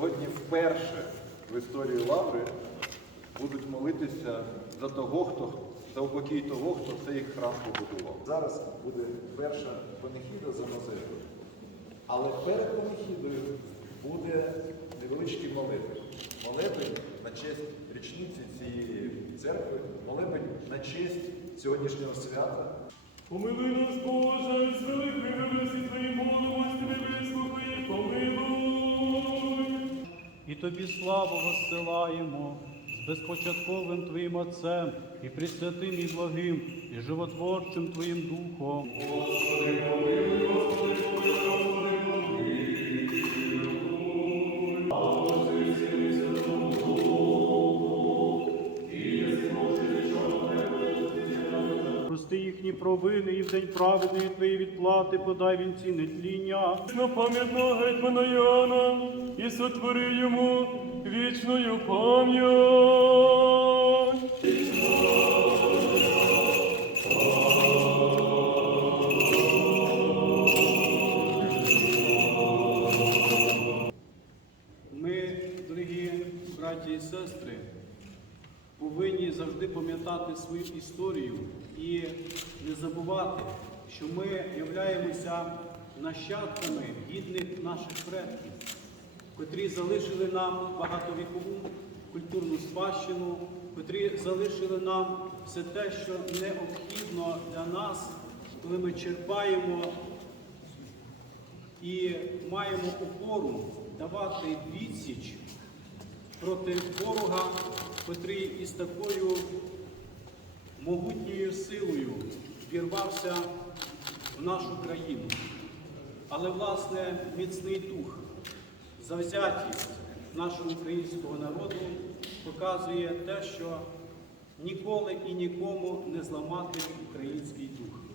Сьогодні вперше в історії Лаври будуть молитися за того, хто за упокій того, хто цей храм побудував. Зараз буде перша панихіда за Мазепу. Але перед панихідою буде невеличкий молебень. Молебень на честь річниці цієї церкви, молебень на честь сьогоднішнього свята. Помилуй нас, Боже, тобі славу воссилаємо з безпочатковим Твоїм Отцем і Пресвятим, і благим, і животворчим Твоїм Духом. Прости їхні провини і в день праведної Твоєї відплати подай вінці нетління. На пам'ятного гетьмана Яна і сотвори йому вічною пам'ять. Ми, дорогі браті і сестри, повинні завжди пам'ятати свою історію і не забувати, що ми являємося нащадками гідних наших предків, котрі залишили нам багатовікову культурну спадщину, котрі залишили нам все те, що необхідно для нас, коли ми черпаємо і маємо опору давати відсіч проти ворога, котрий із такою могутньою силою вірвався в нашу країну. Але, власне, міцний дух, завзятість нашого українського народу показує те, що ніколи і нікому не зламати український дух.